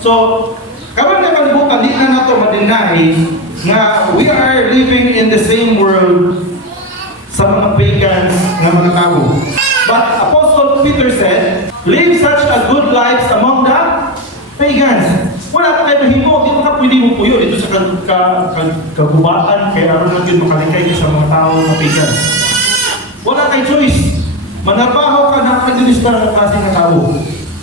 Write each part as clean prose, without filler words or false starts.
So, karon na kalibutan, di na nato ma-deny nga we are living in the same world sa mga pagans nga mga tao. But Apostle Peter said, live such a good lives among the pagans. Wala tayo mahimo, di mo ka pwede mo puyo dito sa kagubatan, kaya aron lang yun makalikay sa mga tao na pagans. Wala tayong choice. Manabaho ka na kadilis na ng klase ng tao.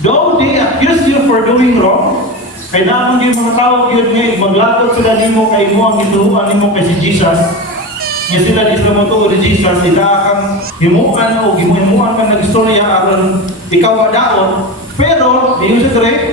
Though they accuse you for doing wrong, kaya naman yung mga tao yun ngayon, maglatot sila nimo kay mo ang ituruan nimo kay si Jesus. Nga sila di sila mo ni Jesus, sila kang himuan o himuan ka nag-istorya aron ikaw adaon. Pero, di yun siya direct,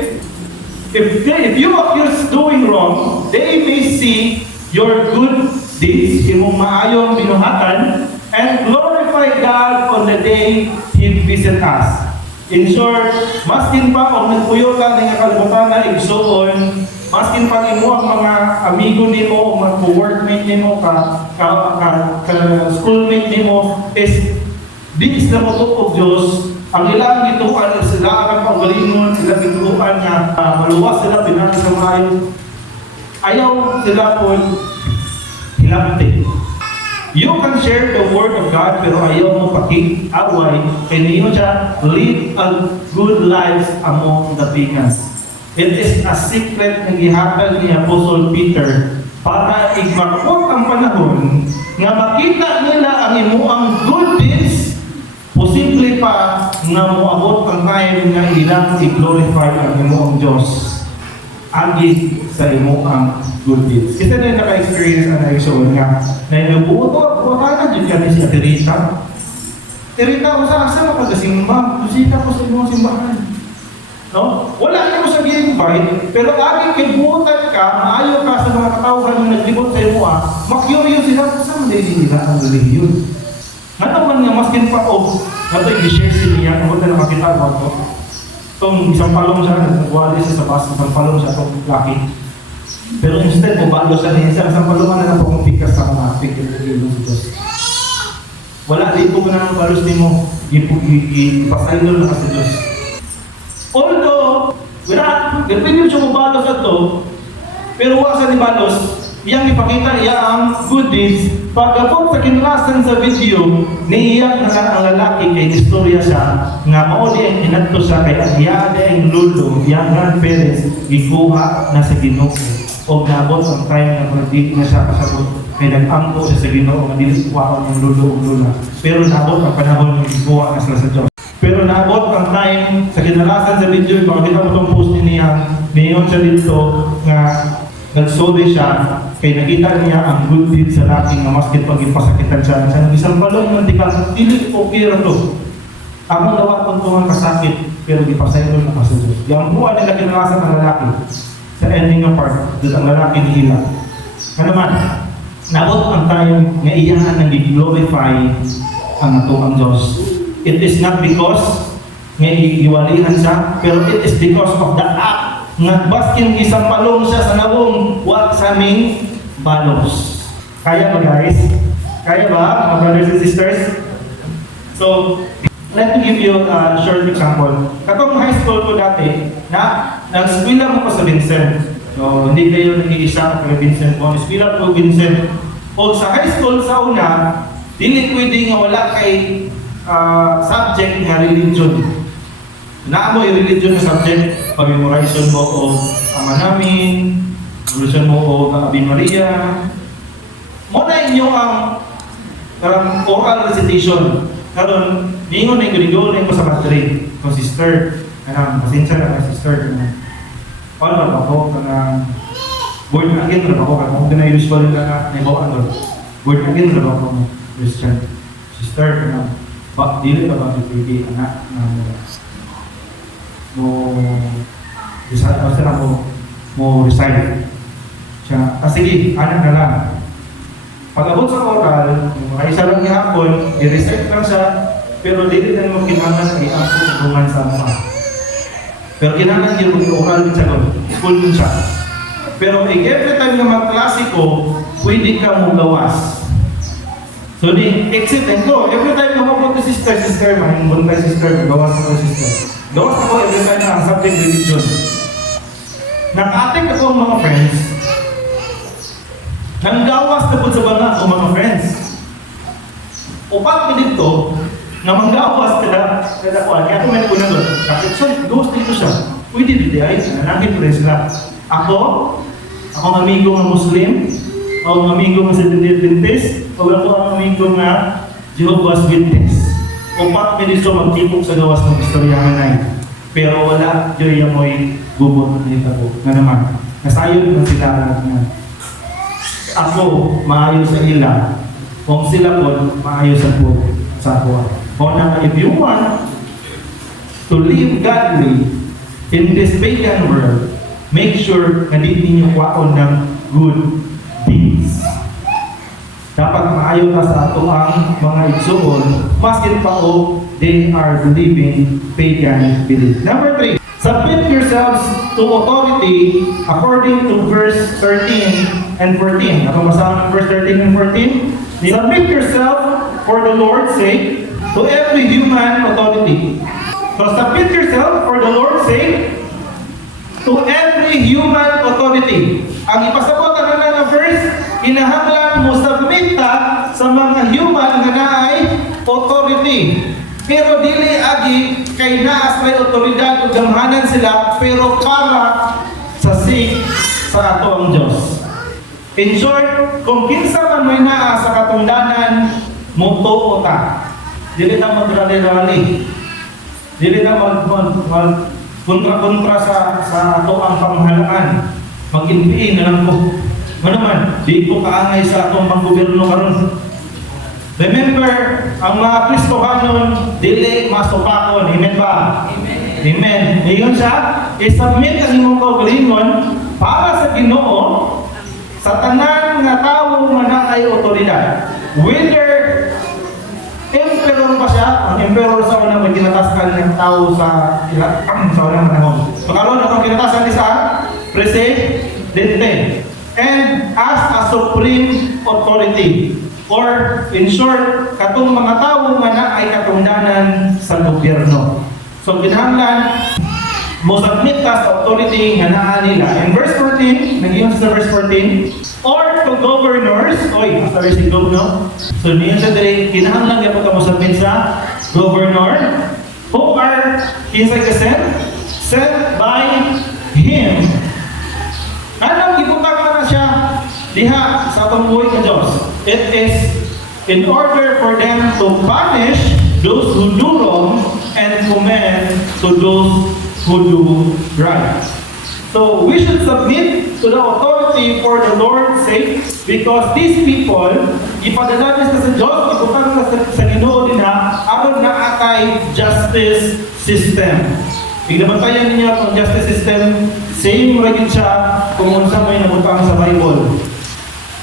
if you accuse doing wrong, they may see your good deeds, imong maayong binuhatan, and glorify God on the day He visit us. In short, maskin pa kung nagpuyo ka ng kalibutan na igsoon, maskin pa imo ang mga amigo nimo, mga co-workmate nimo, schoolmate nimo, is di sila mo og Diyos. Ang ilang gituan sila ang panggalingon, sila gituan nga maluwas sila pinagi sa maayo. Ayaw sila po hilapte. You can share the word of God, pero ayaw mo paki-away, kaya niyo siya live a good lives among the pagans. It is a secret na gihatag ni Apostle Peter para igmakot ang panahon nga makita nila ang imuang good deeds, posible pa nga moabot ang time nga ilang i-glorify ang imuang Diyos agi sa imuang good deeds. Kita na yung naka-experience na naisoon nga na yung buwata dyan kami si Teresa. Teresa, asa mo pagkasimba, kusita ko sa imuang simbahan. No? Wala niyo ko sa invite, pero aging kibutan ka, maayo ka sa mga katawhan yung naglibot sa imo, makyuriyo sila, saan mo din nila ang religion? Nga naman nga, maskin pa o, nato i-share sila, kung na nakakita mo ito. Itong isang palong siya, nagwali siya sa bus, isang palong siya, itong laki. Pero instead mo, balo siya niya, isang palong na lang po kung pikas sa mga pigil-pigil sa Diyos. Wala, dito mo na ng balos din mo, ipasaylol na sa Diyos. Although, gagawin siya mo balos na ito, pero wasa ni balos, iyang ipakita niya ang good deeds. Pagkapot sa kinrasan sa video, niiyak na ang lalaki kay istorya siya nga mauli ang inadto siya kay Adyade ang lulo, iyang grandparents, gikuha na sa Ginoo. O nabot ang time na hindi na siya kasabot, kay nag-ampo siya sa Ginoo, nga dili kuha ang lulo o lula. Pero nabot ang panahon ng gikuha na sila sa Diyos. Pero nabot ang time sa kinarasan sa video, makakita mo itong post niya, niyon siya dito nga nagsorry siya, kay nakita niya ang good deed sa laking na maskit pag ipasakitan siya. Sa isang balong mantika, dili okay ra to. Ako dapat kung tungang kasakit, pero ipasayro na sa Diyos. Yung buwan nila kinarasan ng lalaki, sa ending ng part, doon ang lalaki nihila. Nga naman, nabot ang time nga iyahan nang i-glorify ang ang Diyos. It is not because nga iwalihan siya, pero it is because of the act nga baskin isang palong siya sa nawong wag sa aming balos. Kaya ba guys? Kaya ba mga brothers and sisters? So, let me give you a short example. Katong high school ko dati, nag-eskwela mo ko sa Vincent. So, hindi kayo nag-iisa kay Vincent mo. Eskwela ko Vincent. O sa high school sa una, dili pwede nga wala kay subject nga religion. Naamo yung religion na subject, pag-memorization mo o Ama Namin, memorization mo o Ave Maria. Muna inyo ang oral recitation. Karon, ningon na yung gulong-gulong ko sa battery. So, sister, pasensya na ka, sister. Paano na ako? Born again na ako. Kung gina-usual na naibawaan doon. Born again na ako, Christian. Sister, dili na ba pipili, anak, mo resign siya. Sige, anak na lang. Pag-abot sa oral, isa lang niya hapon, i-recite lang siya, pero dili na mo kinahanglan ay ang hubungan sa mga. Pero kinahanglan niya kung oral din siya, school din siya. Pero every time na mag-klase ko, pwede ka mo gawas. So exit ko, every time na mapot si sister, mahimbon kay sister, gawas ko sister. Gawas ako every time na ang subject religion. Nakatik ako ang mga friends. Nanggawas na po sa banga o mga friends. Upat ko dito, na manggawas kada kuan. Kaya ako may nakunan doon. Kapit so, ghost dito siya. Pwede dito ay, nanangin ko rin sila. Ako ang amigo ng Muslim, ako ang amigo ng Seventh-day Adventist, o ako ang amigo na Jehovah's Witness. Upat ko dito magtipok sa gawas ng istoryahan na yun. Pero wala, Diyo yung mo'y gubot dito po. Nga naman, nasayod ng sila na ako, maayos sa ila. Kung sila po, maayos sa po sa ako. Kung na, if you want to live godly in this pagan world, make sure na di ninyo kwaon ng good deeds. Dapat maayo ka sa ato ang mga igsoon, maskin pa o they are living pagan belief. Number 3, submit yourselves to authority according to verse 13 and 14. Ako masahan verse 13 and 14. Submit yourself for the Lord's sake to every human authority. So submit yourself for the Lord's sake to every human authority. Ang ipasabot na verse, kinahanglan mo submit sa mga human nga naay authority. Pero dili agi kay naas may otoridad ug gamhanan sila, pero para sa sake sa ato ang Dios. In short, kung kinsa man may naa sa katungdanan, mutuo ta. Dili na mag-rally-rally. Dili na kontra-kontra sa ato ang pamahalaan. Mag-inpiin na lang ko. Ano naman, di ko kaangay sa atong panggobyerno karon. Remember, ang mga Kristohanon, dili masupakon. Amen ba? Amen. Amen. Ngayon siya, isubmit ang imong kaugalingon para sa Ginoo sa tanan nga tawo nga naay otoridad. Whether emperor pa siya, ang emperor sa unang may kinataskan ng tao sa unang panahon. Pagkaroon akong kinatasan isa, presidente. And as a supreme authority. Or, in short, katong mga tao nga na ay katungdanan sa gobyerno. So, kinahanglan, mo submit ka sa authority nga naa nila. In verse 14, nag-iyon sa verse 14, or to governors, sorry si governor. So, niyon sa dali, kinahanglan nga po ka mo submit sa governor, who are, kinsa ka sent by him. Anong ibutang na siya diha sa atong buhay ka Diyos? It is in order for them to punish those who do wrong and commend to those who do right. So we should submit to the authority for the Lord's sake, because these people, ipadala na sa Diyos, ibutang na sa Ginoo din aron na atay justice system. Ignabantayan niya ang justice system, same rin siya kung unsa may nabutang sa Bible.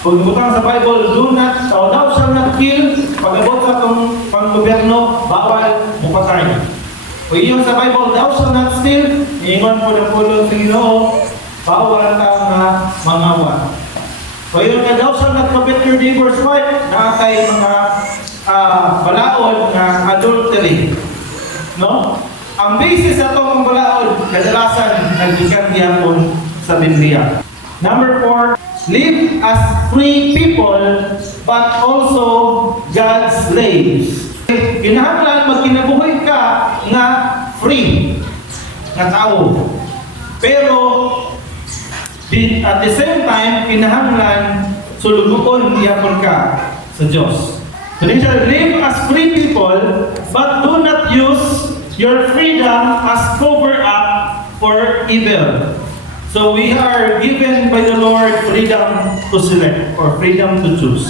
Kung nabutang sa Bible, do not, o thou shalt not kill, pag-abot sa itong pang-gobyerno, bawal mupatay. O iyon sa Bible, thou shalt not steal, iingon po ng pulo sa Ginoo, bawal ka nga mangawa. O iyon nga, thou shalt not commit your neighbor's wife, na kay mga balaod na adultery. No? Ang basis sa itong balaod, kadalasan nagbigang yapon sa Biblia. Number 4, live as free people, but also God's slaves. Kinahanglan magkinabuhi ka nga free na tao. Pero at the same time, kinahanglan sulugukon yapon ka sa Diyos. So they shall live as free people, but do not use your freedom as cover up for evil. So we are given by the Lord freedom to select or freedom to choose.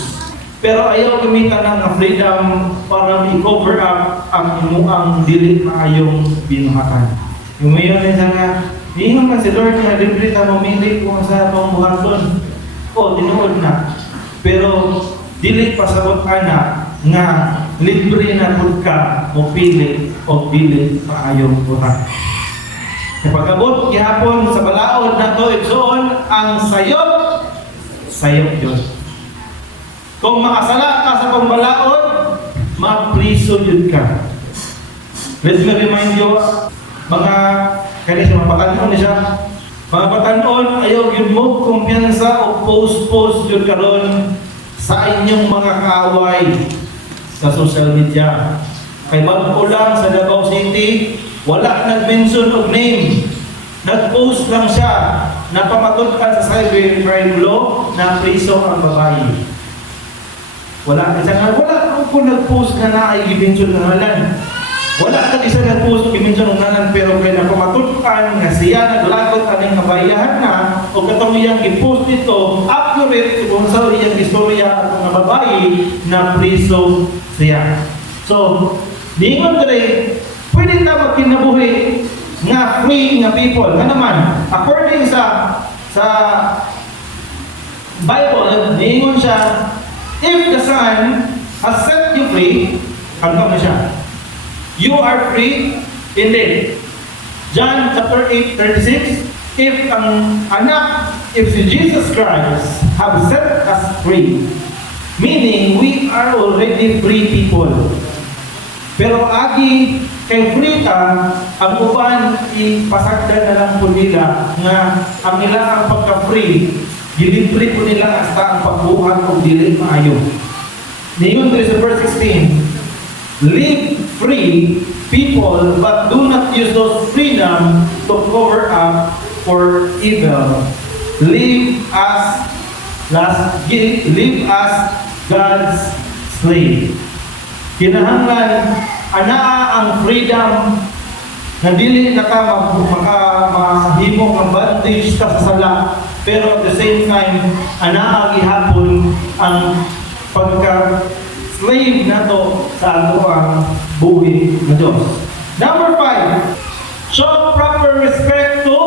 Pero ayaw gamitan ng freedom para i-cover up ang imuang dili maayong binuhatan. Yung mayon din nga, hingon man si Lord na libre ta mamili kung sa atong buhaton. O, tinuod na. Pero dili pasabot ana nga libre na pud ka o pili o dili maayong buhat. Pag-abot gihapon sa balaod na to, igsoon ang sayop yun. Kung makasala ka sa pambalaod, ma-priso yun ka. Let me remind you, mga kanisa, mapakalimon niya siya, Mga batanon, ayaw yun mo kumpiyansa o post yun karon sa inyong mga kaaway sa social media. Kay bago lang sa Davao City, wala nag-mention of name. Nag-post lang siya na pamatulkan sa cybercrime law na priso ang babae. Wala kung nag-post na ay i-mention ng ngalan. Wala ka isa nag-post i-mention ng ngalan, pero kaya napamatulkan nga siya naglagot aning kabayahan na o katong iyang i-post ito accurate kung sa iyang istorya at mga babae na priso siya. So, diingon rin, pwede na magkinabuhi nga free nga people. Nga naman, according sa Bible, diingon siya, if the Son has set you free, hanggang na siya. You are free indeed. John chapter 8:36, if ang anak, if si Jesus Christ have set us free, meaning we are already free people. Pero agi kay free ka, ang uban ipasagdan na lang po nila nga ang ilang pagka-free, gilibre po nila hasta ang pagbuhat o dili maayo. Ningon diri sa verse 16, live free people, but do not use those freedom to cover up for evil. Live as God's slave. Kinahanglan anaa ang freedom na dili na ka mahimo ng bondage ka sa sala, pero at the same time anaa gihapon ang pagka-slave nato sa ato ang buhi ng Diyos. Number 5, show proper respect to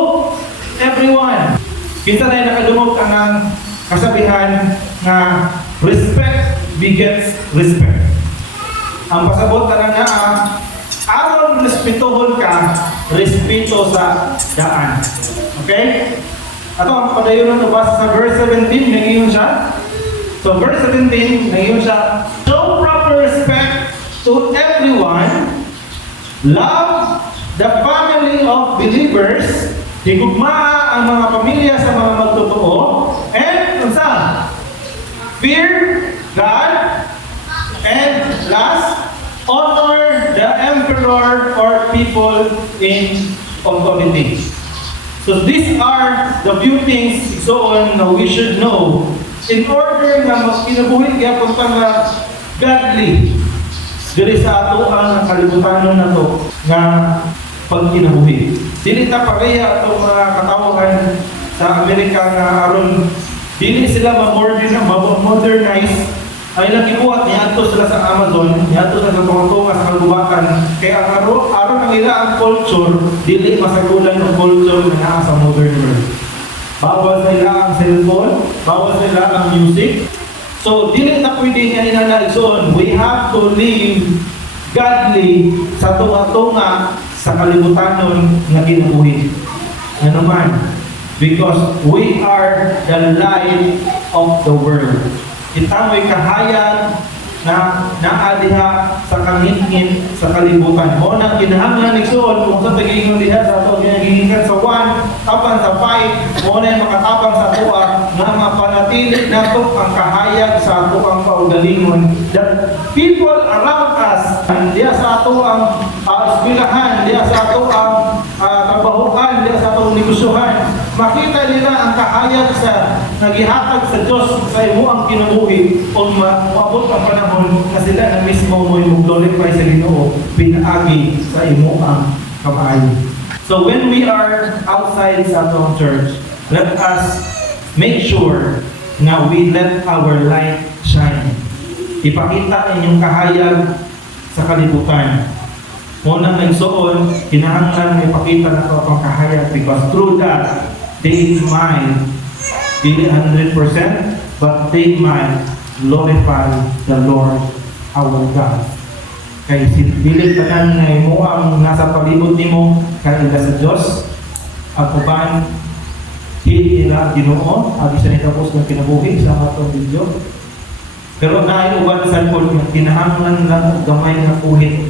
everyone. Kinsa na nakadumog ang kasabihan na respect begets respect. Ang pasabot na nga, aron respetohon ka, respeto sa daan. Okay? Ato ang padayon na nabasa sa verse 17, nangiyon siya. So verse 17, nangiyon siya, show proper respect to everyone, love the family of believers, higugmaa ang mga pamilya sa mga magtotoo, and unsa? Fear God, and last, honor the emperor or people in authority. So these are the few things so on na we should know in order na magkinabuhi gyapon ta nga godly diri sa ato ang kalibutan na to nga pagkinabuhi. Dili ta pareha atong mga katawagan sa Amerika nga aron dili sila ma-modernize. Ay nakibuhat niya ato sila sa Amazon, niya ato sa tunga sa kagubatan. Kaya aron ang ila ang culture, dili masagulan ng culture na sa modern world. Bawal sa ila ang cellphone, bawal sa ila ang music. So dili na pwede nga inanalisoon. We have to live godly sa tunga-tunga sa kalibutanon nga kinabuhi. Ano man? Because we are the light of the world. Kita mo'y kahayag na naadiha sa kangin-in sa kalibutan. O nang kinahanglan nigsuon kung sa pagiging diha sa ito, ginagingin sa 1, tapan sa 5, o na makatabang sa tuwa na mapanatili na ito ang kahayag sa ito ang paugalingon. That people around us, diya sa ito ang eskwelahan, diya sa ito ang trabahuan, diya sa ito ang negosyohan, makita nila ang kahayag sa nagihatag sa Diyos sa imo ang kinabuhi o maabot ang panahon na sila na mismo mo'y mag-glorify sa Ginoo pinaagi sa imo ang kamay. So when we are outside sa atong church, let us make sure na we let our light shine. Ipakita inyong kahayag sa kalibutan. Unang nagsuon, kinahanglan may pakita na ito ang kahayag because through that, they might be 100%, but they might glorify the Lord our God. Kaya dili tanan nga imo ang nasa palibot nimo kay ila sa Dios, ang uban ila Ginoo, agi sa nitapos ng kinabuhi sa atong video. Pero naay uban sa kon kinahanglan lang gamay nga kuhit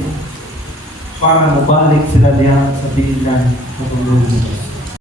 para mabalik sila diha sa bilan ng Panginoon.